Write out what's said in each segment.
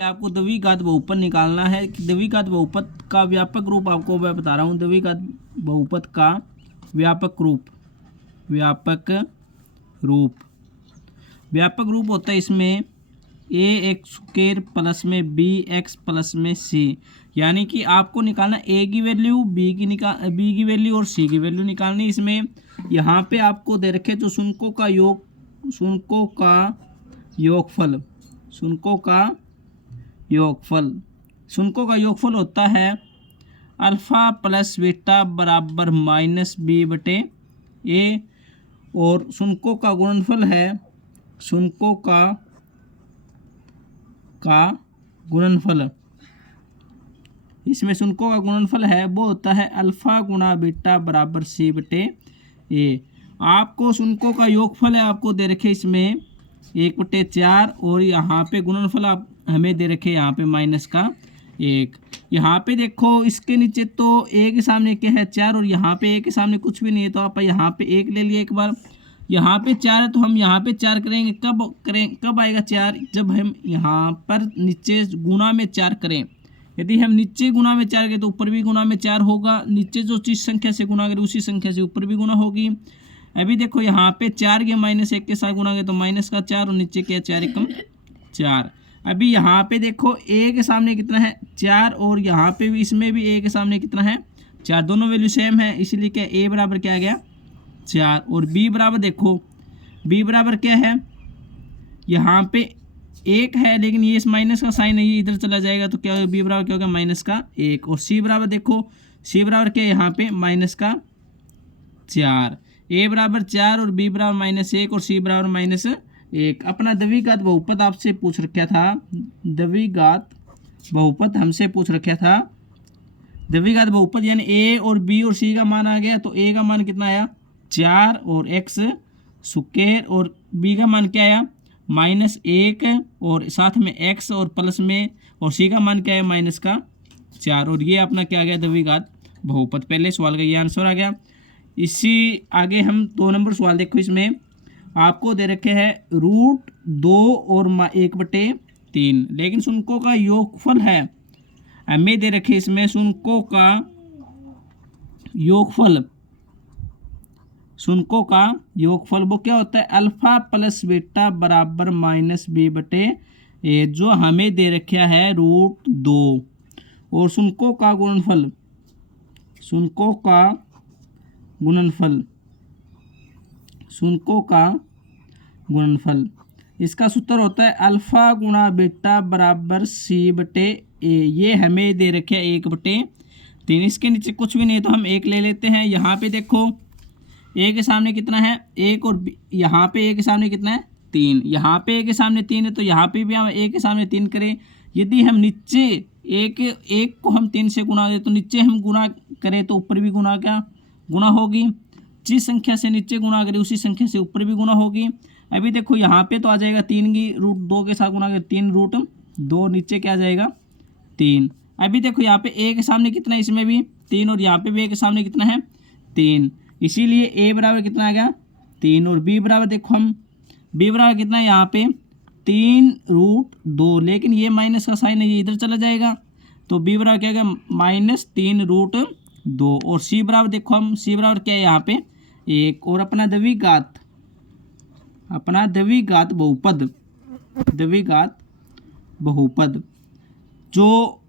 आपको द्विघात बहुपद निकालना है कि द्विघात बहुपद का व्यापक रूप आपको मैं बता रहा हूँ। द्विघात बहुपद का व्यापक रूप व्यापक रूप होता है इसमें ए एक्स स्क्वायर प्लस में बी एक्स प्लस में सी, यानी कि आपको निकालना ए की वैल्यू, बी की वैल्यू और सी की वैल्यू निकालनी। इसमें यहाँ पे आपको दे रखे तो शुनकों का योगफल होता है अल्फ़ा प्लस बीटा बराबर माइनस बी बटे ए, और शुनकों का गुणनफल है इसमें शुनकों का गुणनफल है वो होता है अल्फ़ा गुणा बीटा बराबर सी बटे ए। आपको शुनकों का योगफल है आपको दे रखे इसमें 1/4, और यहाँ पे गुणनफल आप हमें दे रखे यहाँ पे -1। यहाँ पे देखो इसके नीचे तो ए के सामने क्या है 4, और यहाँ पे ए के सामने कुछ भी नहीं है, तो आप यहाँ पे 1 ले लिए एक बार। यहाँ पे 4 है तो हम यहाँ पे 4 करेंगे। कब आएगा 4? जब हम यहाँ पर नीचे गुणा में 4 करें। यदि हम नीचे गुणा में 4 करें तो ऊपर भी गुणा में 4 होगा। नीचे जो चीज संख्या से गुणा करें उसी संख्या से ऊपर भी गुणा होगी। अभी देखो यहाँ पे 4 के -1 के साथ गुणा करें तो -4, और नीचे क्या 4 एकम 4। अभी यहाँ पे देखो ए के सामने कितना है 4, और यहाँ पे भी इसमें भी ए के सामने कितना है 4, दोनों वैल्यू सेम है, इसलिए क्या ए बराबर क्या आ गया 4। और बी बराबर देखो, बी बराबर क्या है, यहाँ पे 1 है लेकिन ये इस माइनस का साइन है, ये इधर चला जाएगा तो क्या होगा, बी बराबर क्या होगा -1। और सी बराबर देखो, सी बराबर क्या है यहाँ पे -4। ए बराबर 4 और बी बराबर -1 और सी बराबर -1। अपना द्विघात बहुपद आपसे पूछ रखा था, द्विघात बहुपद हमसे पूछ रखा था। द्विघात बहुपद यानी ए और बी और सी का मान आ गया, तो ए का मान कितना आया 4 और एक्स स्क्वायर, और बी का मान क्या आया -1 और साथ में एक्स और प्लस में, और सी का मान क्या है -4। और ये अपना क्या आ गया द्विघात बहुपद। पहले सवाल का ये आंसर आ गया। इसी आगे हम 2 नंबर सवाल देखो। इसमें आपको दे रखे हैं √2 और 1/3, लेकिन शुनकों का योगफल है हमें दे रखे। इसमें शुनकों का योगफल वो क्या होता है अल्फ़ा प्लस बीटा बराबर -b बटे ए, जो हमें दे रखा है √2, और शुनकों का गुणनफल इसका सूत्र होता है अल्फ़ा गुणा बीटा बराबर c बटे ए। ये हमें दे रखे 1/3। इसके नीचे कुछ भी नहीं तो हम 1 ले लेते हैं। यहाँ पे देखो ए के सामने कितना है 1, और यहाँ पे ए के सामने कितना है 3। यहाँ पे ए के सामने 3 है तो यहाँ पे भी हम ए के सामने 3 करें। यदि हम नीचे एक को हम 3 से गुणा दें तो नीचे हम गुणा करें तो ऊपर भी गुणा होगी। जिस संख्या से नीचे गुणा करें उसी संख्या से ऊपर भी गुणा होगी। अभी देखो यहाँ पे तो आ जाएगा 3 की √2 के साथ गुणा करें 3√2, नीचे क्या आ जाएगा 3। अभी देखो यहाँ पे ए के सामने कितना है, इसमें भी 3, और यहाँ पे भी ए के सामने कितना है 3, इसीलिए ए बराबर कितना आ गया 3। और बी बराबर देखो हम, बी बराबर कितना है यहाँ पे 3√2, लेकिन ये माइनस का साइन है ये इधर चला जाएगा, तो बी बराबर क्या आ गया -3√2। और सी बराबर देखो हम, सी बराबर क्या है यहाँ पे 1। और अपना द्विघात बहुपद जो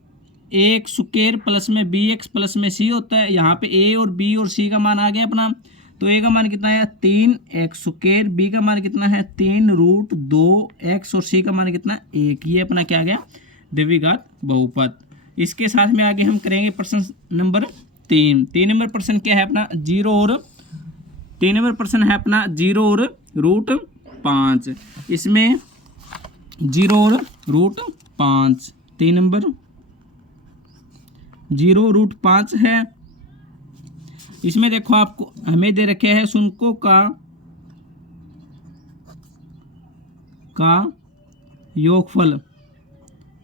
एक स्क्वायर प्लस में बी एक्स प्लस में सी होता है। यहाँ पे ए और बी और सी का मान आ गया अपना, तो ए का मान कितना है 3x², बी का मान कितना है 3√2x, और सी का मान कितना 1। ये अपना क्या आ गया द्विघात बहुपद। इसके साथ में आगे हम करेंगे प्रश्न नंबर 3। 3 नंबर प्रश्न क्या है अपना 0 और 5। इसमें 0 और √5, 3 नंबर 0√5 है। इसमें देखो आपको हमें दे रखे हैं शुनकों का योगफल।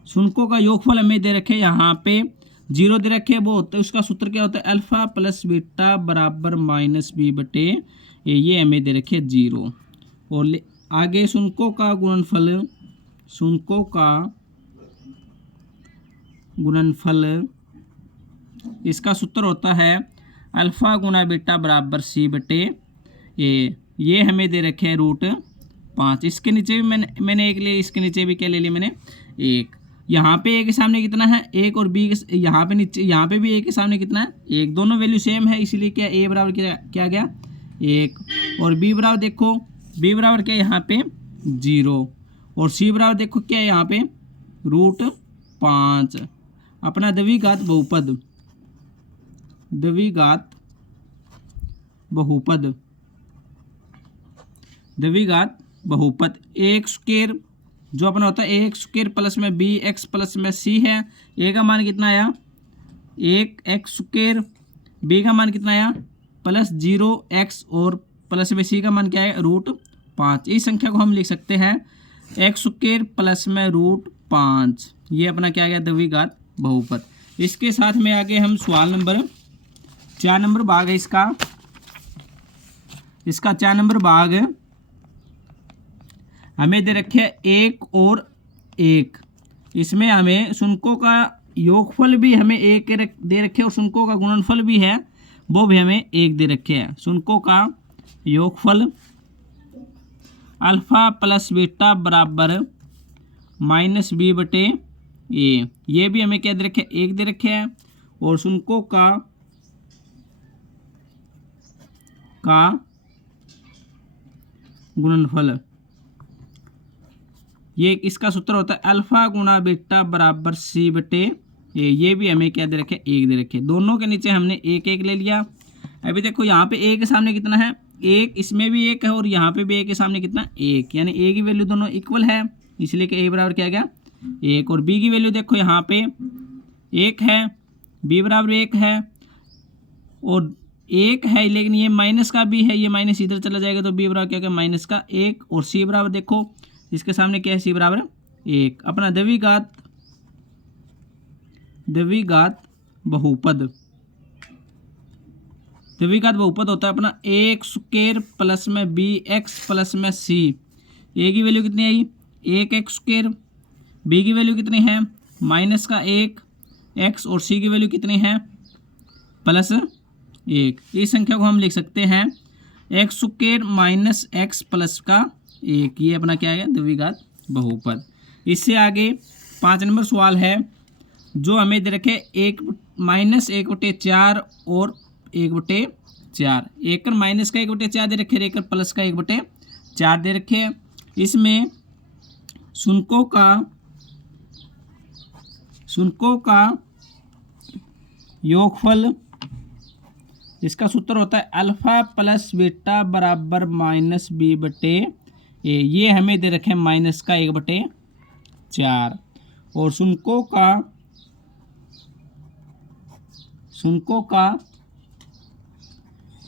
शुनकों का योगफल हमें दे रखे, यहाँ पे 0 दे रखे, वो होता है उसका सूत्र क्या होता है अल्फ़ा प्लस बीटा बराबर -b बटे ए। ये हमें दे रखे 0। और आगे शुनकों का गुणनफल, इसका सूत्र होता है अल्फ़ा गुना बीटा बराबर सी बटे ए। ये हमें दे रखे हैं √5। इसके नीचे भी मैंने एक लिए, इसके नीचे भी क्या ले लिया मैंने, एक। यहाँ पे ए के सामने कितना है, एक, और बी के यहाँ पे नीचे, यहाँ पे भी ए के सामने कितना है, एक। दोनों वैल्यू सेम है, इसलिए क्या ए बराबर क्या गया, 1। और बी बराबर देखो, बी बराबर क्या यहाँ पे 0, और सी बराबर देखो क्या है यहाँ पे √5। अपना द्विघात बहुपद, द्विघात बहुपद, द्विघात बहुपद एक स्क्वायर जो अपना होता है एक्स स्क्वायर प्लस में बी एक्स प्लस में सी है। ए का मान कितना आया 1x स्क्वायर, बी का मान कितना आया +0x, और प्लस में सी का मान क्या है √5। इस संख्या को हम लिख सकते हैं एक्स स्क्वायर प्लस में √5। ये अपना क्या गया द्विघात बहुपद। इसके साथ में आगे हम सवाल नंबर 4 नंबर भाग है इसका 4 नंबर भाग हमें दे रखे 1 और 1। इसमें हमें शुनकों का योगफल भी हमें 1 दे रखे और शुनकों का गुणनफल भी है, वो भी हमें 1 दे रखे हैं। शुनकों का योगफल अल्फ़ा प्लस बीटा बराबर -b बटे ए। ये भी हमें क्या दे रखे 1 दे रखे हैं। और शुनकों का गुणनफल, ये इसका सूत्र होता है अल्फ़ा गुना बीटा बराबर सी बटे ए। ये भी हमें क्या दे रखे 1 दे रखे। दोनों के नीचे हमने 1 ले लिया। अभी देखो यहाँ पे ए के सामने कितना है 1, इसमें भी 1 है, और यहाँ पे भी ए के सामने कितना 1, यानी ए की वैल्यू दोनों इक्वल है, इसलिए कि ए बराबर क्या गया 1। और बी की वैल्यू देखो यहाँ पे 1 है, बी बराबर 1 है, और 1 है, लेकिन ये माइनस का भी है, ये माइनस इधर चला जाएगा तो बी बराबर क्या गया -1। और सी बराबर देखो इसके सामने क्या है सी बराबर 1। अपना द्विघात बहुपद, द्विघात बहुपद होता है अपना एक्स स्क्वायर प्लस में बी एक्स प्लस में सी। ए की वैल्यू कितनी आई 1x स्क्वायर, बी की वैल्यू कितनी है -1x, और सी की वैल्यू कितनी है +1। इस संख्या को हम लिख सकते हैं x square minus x plus का 1। ये अपना क्या है द्विघात बहुपद। इससे आगे 5 नंबर सवाल है जो हमें दे रखे 1-1/4 और 1/4। एक माइनस का 1/4 दे रखे, एक प्लस का 1/4 दे रखे। इसमें शुनकों का योगफल, इसका सूत्र होता है अल्फ़ा प्लस बीटा बराबर -b बटे ए। ये हमें दे रखे माइनस का 1/4। और शुनकों का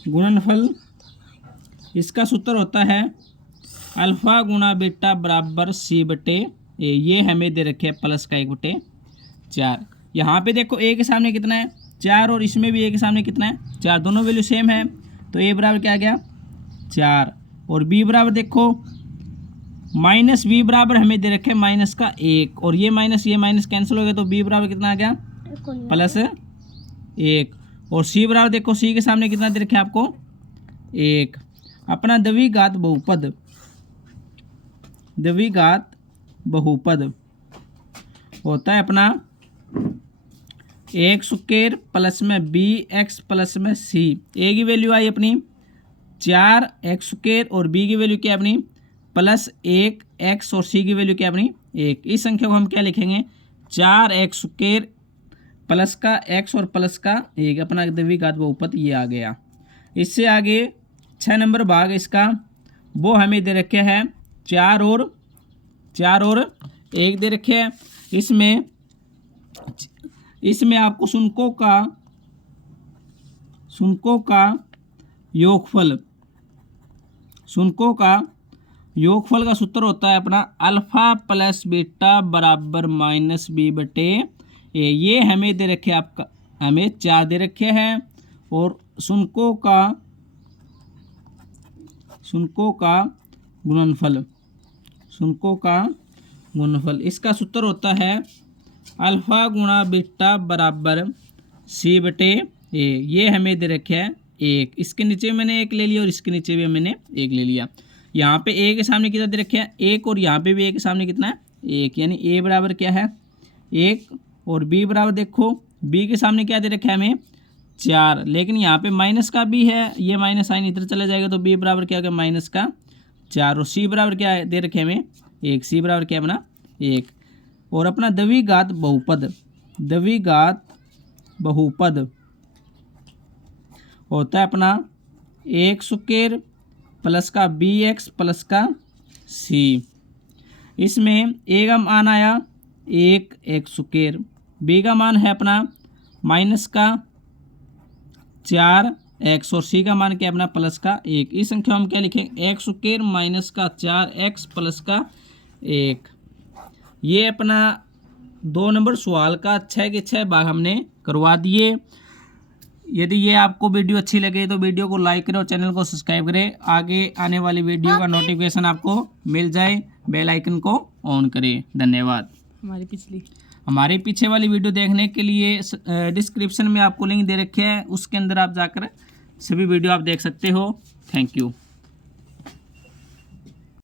गुणनफल, इसका सूत्र होता है अल्फ़ा गुना बीटा बराबर c बटे ए। ये हमें दे रखे प्लस का 1/4। यहाँ पे देखो ए के सामने कितना है 4, और इसमें भी ए के सामने कितना है 4, दोनों वैल्यू सेम है, तो ए बराबर क्या आ गया 4। और बी बराबर देखो -b बराबर हमें दे रखे -1, और ये माइनस कैंसिल हो गया, तो बी बराबर कितना आ गया +1। और सी बराबर देखो सी के सामने कितना दे रखे आपको 1। अपना द्विघात बहुपद होता है अपना एक्स स्क्वायर प्लस में बी एक्स प्लस में सी। ए की वैल्यू आई अपनी 4x स्क्वायर, और बी की वैल्यू क्या अपनी +1x, और सी की वैल्यू क्या अपनी 1। इस संख्या को हम क्या लिखेंगे 4x स्क्वायर प्लस का x और प्लस का 1। अपना द्विघात बहुपद ये आ गया। इससे आगे 6 नंबर भाग इसका, वो हमें दे रखे हैं 4 और 1 दे रखे हैं। इसमें आपको शुनकों का योगफल का सूत्र होता है अपना अल्फ़ा प्लस बीटा बराबर -b बटे ए। ये हमें दे रखे आपका, हमें 4 दे रखे हैं। और शुनकों का गुणनफल, इसका सूत्र होता है अल्फ़ा गुणा बीटा बराबर सी बटे ए। ये हमें दे रखा है 1, इसके नीचे मैंने 1 ले लिया और इसके नीचे भी मैंने 1 ले लिया। यहाँ पे ए के सामने कितना दे रखा है 1 और यहाँ पे भी ए के सामने कितना है 1, यानी ए बराबर क्या है 1 और बी बराबर देखो बी के सामने क्या दे रखा है हमें 4, लेकिन यहाँ पे माइनस का भी है, ये माइनस साइन इधर चला जाएगा तो बी बराबर क्या हो गया माइनस का 4 और सी बराबर क्या दे रखे हमें 1, सी बराबर क्या बना 1। और अपना द्विघात बहुपद होता है अपना एक स्क्वायर प्लस का बी एक्स प्लस का सी। इसमें ए का मान आया 1 एक्स स्क्वायर, बी का मान है अपना माइनस का 4 एक्स और सी का मान क्या है अपना प्लस का 1। इस संख्या में हम क्या लिखेंगे एक्स स्क्वायर माइनस का 4 एक्स प्लस का 1। ये अपना 2 नंबर सवाल का 6 के 6 भाग हमने करवा दिए। यदि ये आपको वीडियो अच्छी लगे तो वीडियो को लाइक करें और चैनल को सब्सक्राइब करें, आगे आने वाली वीडियो का नोटिफिकेशन आपको मिल जाए, बेल आइकन को ऑन करें। धन्यवाद। हमारी पीछे वाली वीडियो देखने के लिए डिस्क्रिप्शन में आपको लिंक दे रखे हैं, उसके अंदर आप जाकर सभी वीडियो आप देख सकते हो। Thank you.